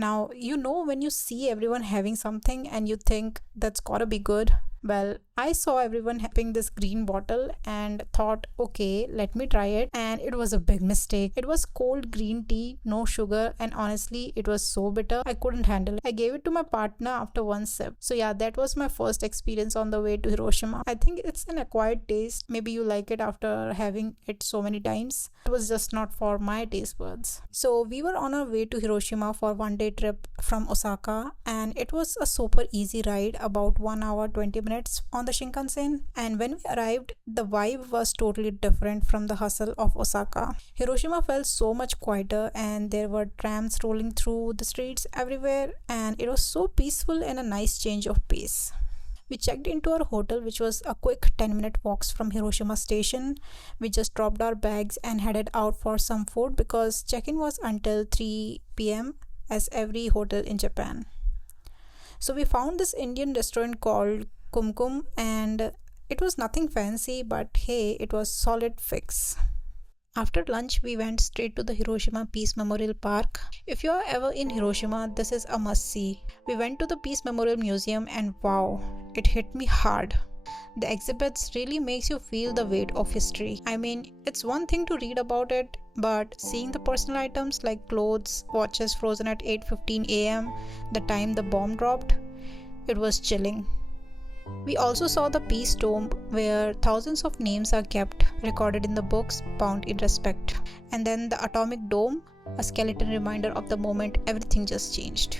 Now, when you see everyone having something and you think that's gotta be good. Well, I saw everyone having this green bottle and thought, okay, let me try it. And it was a big mistake. It was cold green tea, no sugar, and honestly, it was so bitter, I couldn't handle it. I gave it to my partner after one sip. So, yeah, that was my first experience on the way to Hiroshima. I think it's an acquired taste. Maybe you like it after having it so many times. It was just not for my taste buds. So, we were on our way to Hiroshima for 1 day trip from Osaka, and it was a super easy ride, about 1 hour 20 minutes on the Shinkansen. And when we arrived, the vibe was totally different from the hustle of Osaka. Hiroshima felt so much quieter, and there were trams rolling through the streets everywhere, and it was so peaceful and a nice change of pace. We checked into our hotel, which was a quick 10-minute walks from Hiroshima station. We just dropped our bags and headed out for some food because check-in was until 3 p.m. as every hotel in Japan. So we found this Indian restaurant called Kumkum, and it was nothing fancy, but hey, it was solid fix. After lunch, we went straight to the Hiroshima Peace Memorial Park. If you are ever in Hiroshima, this is a must see. We went to the Peace Memorial Museum and wow, it hit me hard. The exhibits really makes you feel the weight of history. I mean, it's one thing to read about it, but seeing the personal items like clothes, watches frozen at 8:15 a.m., the time the bomb dropped, it was chilling. We also saw the Peace Tomb, where thousands of names are kept, recorded in the books, bound in respect. And then the Atomic Dome, a skeleton reminder of the moment everything just changed.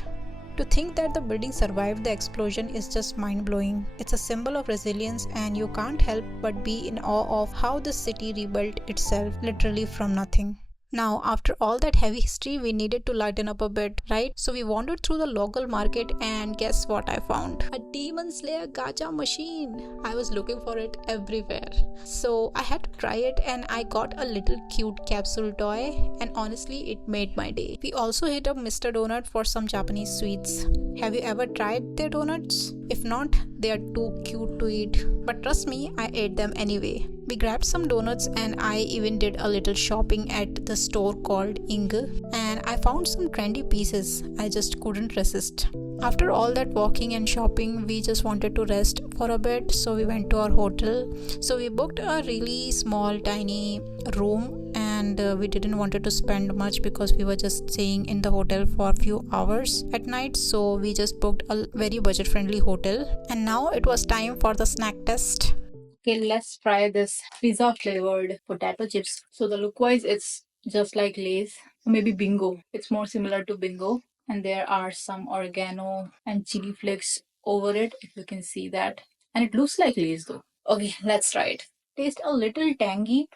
To think that the building survived the explosion is just mind-blowing. It's a symbol of resilience, and you can't help but be in awe of how the city rebuilt itself literally from nothing. Now, after all that heavy history, we needed to lighten up a bit, right? So we wandered through the local market, and guess what I found? A Demon Slayer Gacha Machine. I was looking for it everywhere. So I had to try it, and I got a little cute capsule toy, and honestly, it made my day. We also hit up Mr. Donut for some Japanese sweets. Have you ever tried their donuts? If not, they are too cute to eat. But trust me, I ate them anyway. We grabbed some donuts, and I even did a little shopping at the store called Ing, and I found some trendy pieces. I just couldn't resist. After all that walking and shopping, we just wanted to rest for a bit, so we went to our hotel. So we booked a really small tiny room, and we didn't wanted to spend much because we were just staying in the hotel for a few hours at night, so we just booked a very budget friendly hotel. And now it was time for the snack test. Okay, let's try this pizza flavored potato chips. So the look wise, it's just like Lay's, or maybe Bingo. It's more similar to Bingo. And there are some oregano and chili flakes over it, if you can see that. And it looks like Lay's though. Okay, let's try it. Taste a little tangy,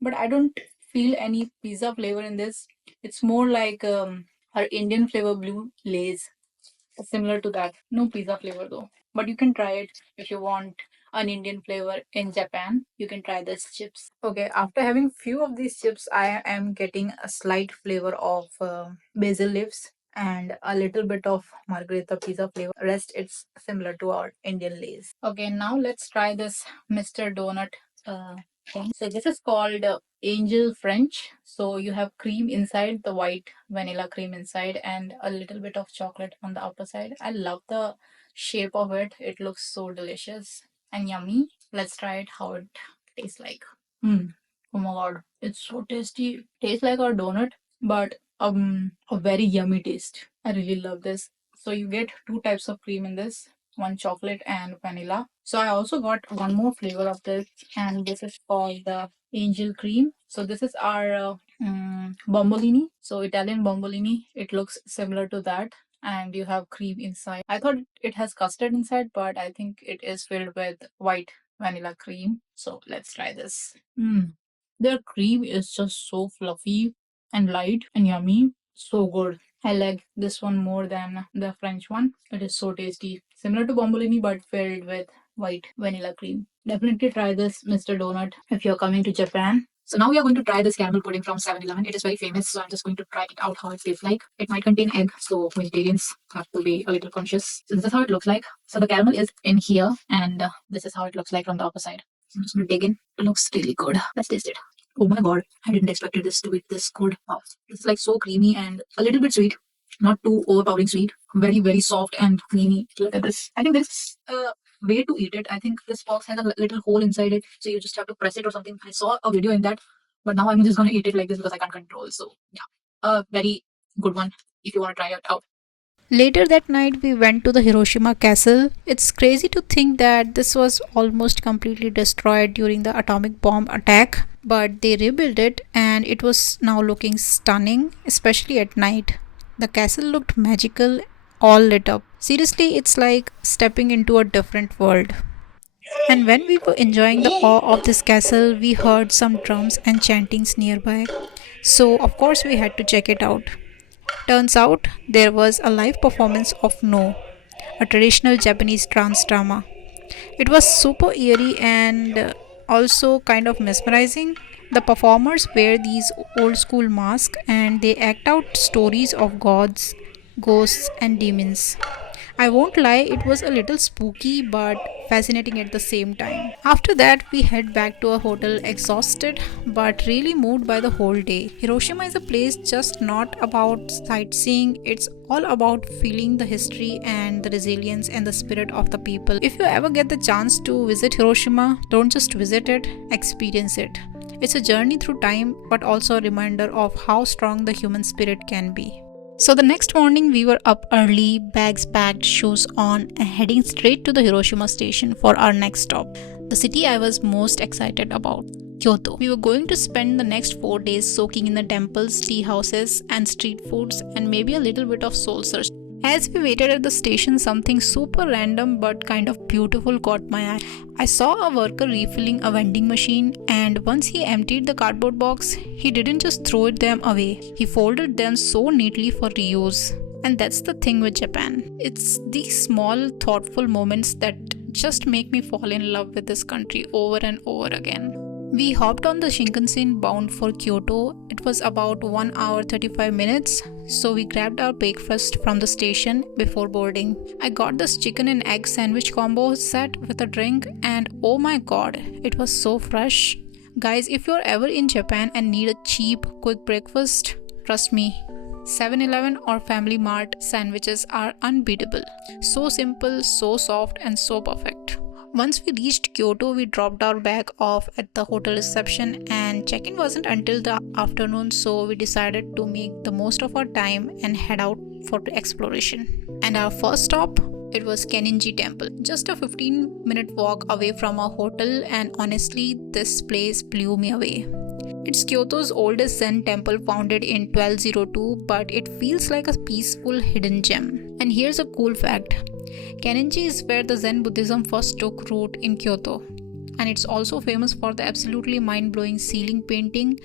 but I don't feel any pizza flavor in this. It's more like our Indian flavor blue Lay's, similar to that. No pizza flavor though. But you can try it if you want an Indian flavor in Japan. You can try this chips. Okay, after having few of these chips, I am getting a slight flavor of basil leaves and a little bit of margherita pizza flavor. Rest, it's similar to our Indian Lay's. Okay, now let's try this Mr. Donut thing. So this is called Angel French. So you have cream inside, the white vanilla cream inside, and a little bit of chocolate on the outer side. I love the shape of it. It looks so delicious and yummy. Let's try it how it tastes like. Oh my god, it's so tasty. Tastes like our donut, but a very yummy taste. I really love this. So you get two types of cream in this, one chocolate and vanilla. So I also got one more flavor of this, and this is called the angel cream. So this is our bombolini. So Italian bombolini. It looks similar to that, and you have cream inside. I thought it has custard inside, but I think it is filled with white vanilla cream. So let's try this. Their cream is just so fluffy and light and yummy. So good. I like this one more than the French one. It is so tasty. Similar to bombolini but filled with white vanilla cream. Definitely try this Mr. Donut if you're coming to Japan. So now we are going to try this caramel pudding from 7-Eleven. It is very famous, so I'm just going to try it out how it tastes like. It might contain egg, so vegetarians have to be a little conscious. So this is how it looks like. So the caramel is in here, and this is how it looks like from the upper side. So I'm just going to dig in. It looks really good. Let's taste it. Oh my god, I didn't expect this to be this good. Wow. It's like so creamy and a little bit sweet. not too overpowering sweet, very, very soft and creamy. Look at this. I think there's a way to eat it. I think this box has a little hole inside it, so you just have to press it or something. I saw a video in that, but now I'm just gonna eat it like this because I can't control. So yeah, a very good one if you want to try it out. Later that night, we went to the Hiroshima castle. It's crazy to think that this was almost completely destroyed during the atomic bomb attack, but they rebuilt it and it was now looking stunning, especially at night. The castle looked magical, all lit up. Seriously, it's like stepping into a different world. And when we were enjoying the awe of this castle, we heard some drums and chantings nearby. So, of course, we had to check it out. Turns out there was a live performance of No, a traditional Japanese trance drama. It was super eerie and also kind of mesmerizing. The performers wear these old school masks and they act out stories of gods, ghosts, and demons. I won't lie, it was a little spooky but fascinating at the same time. After that, we head back to a hotel exhausted but really moved by the whole day. Hiroshima is a place just not about sightseeing, it's all about feeling the history and the resilience and the spirit of the people. If you ever get the chance to visit Hiroshima, don't just visit it, experience it. It's a journey through time but also a reminder of how strong the human spirit can be. So the next morning, we were up early, bags packed, shoes on, and heading straight to the Hiroshima station for our next stop. The city I was most excited about, Kyoto. We were going to spend the next 4 days soaking in the temples, tea houses, and street foods, and maybe a little bit of soul search. As we waited at the station, something super random but kind of beautiful caught my eye. I saw a worker refilling a vending machine, and once he emptied the cardboard box, he didn't just throw them away, he folded them so neatly for reuse. And that's the thing with Japan. It's these small, thoughtful moments that just make me fall in love with this country over and over again. We hopped on the Shinkansen bound for Kyoto. It was about 1 hour 35 minutes, so we grabbed our breakfast from the station before boarding. I got this chicken and egg sandwich combo set with a drink, and oh my god, it was so fresh. Guys, if you're ever in Japan and need a cheap, quick breakfast, trust me, 7-Eleven or Family Mart sandwiches are unbeatable. So simple, so soft, and so perfect. Once we reached Kyoto, we dropped our bag off at the hotel reception and check-in wasn't until the afternoon, so we decided to make the most of our time and head out for exploration. And our first stop, it was Kenninji Temple, just a 15-minute walk away from our hotel, and honestly, this place blew me away. It's Kyoto's oldest Zen temple founded in 1202, but it feels like a peaceful hidden gem. And here's a cool fact. Kenninji is where the Zen Buddhism first took root in Kyoto, and it's also famous for the absolutely mind-blowing ceiling painting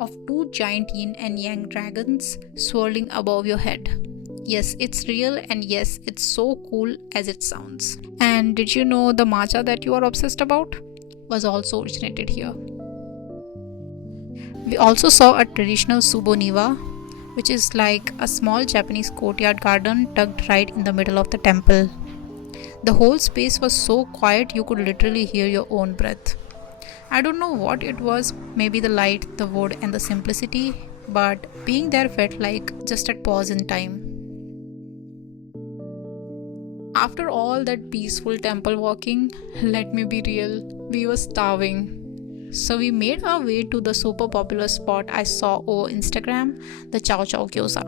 of two giant yin and yang dragons swirling above your head. Yes, it's real, and yes, it's so cool as it sounds. And did you know the matcha that you are obsessed about was also originated here? We also saw a traditional tsubo-niwa, which is like a small Japanese courtyard garden tucked right in the middle of the temple. The whole space was so quiet you could literally hear your own breath. I don't know what it was, maybe the light, the wood, and the simplicity, but being there felt like just a pause in time. After all that peaceful temple walking, let me be real, we were starving. So we made our way to the super popular spot I saw over Instagram, the Chao Chao Gyoza.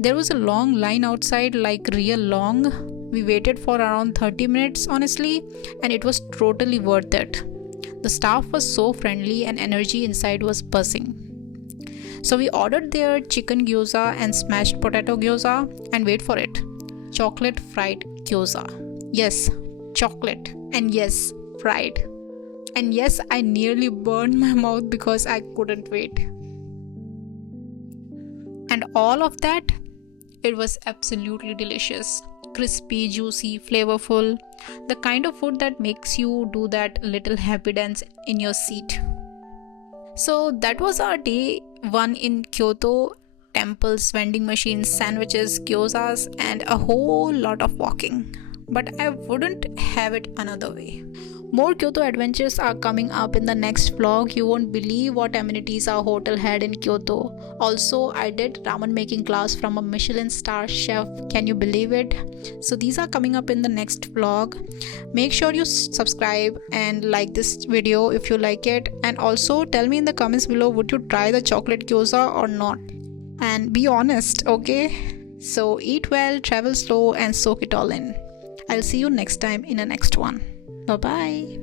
There was a long line outside, like real long. We waited for around 30 minutes honestly, and it was totally worth it. The staff was so friendly and energy inside was buzzing. So we ordered their chicken gyoza and smashed potato gyoza, and wait for it, chocolate fried gyoza. Yes, chocolate, and yes, fried. And yes, I nearly burned my mouth because I couldn't wait. And all of that, it was absolutely delicious. Crispy, juicy, flavorful. The kind of food that makes you do that little happy dance in your seat. So that was our day 1 in Kyoto. Temples, vending machines, sandwiches, gyozas, and a whole lot of walking. But I wouldn't have it another way. More Kyoto adventures are coming up in the next vlog. You won't believe what amenities our hotel had in Kyoto. Also, I did ramen making class from a Michelin star chef. Can you believe it? So these are coming up in the next vlog. Make sure you subscribe and like this video if you like it. And also tell me in the comments below, would you try the chocolate gyoza or not? And be honest, okay? So eat well, travel slow, and soak it all in. I'll see you next time in the next one. Bye bye.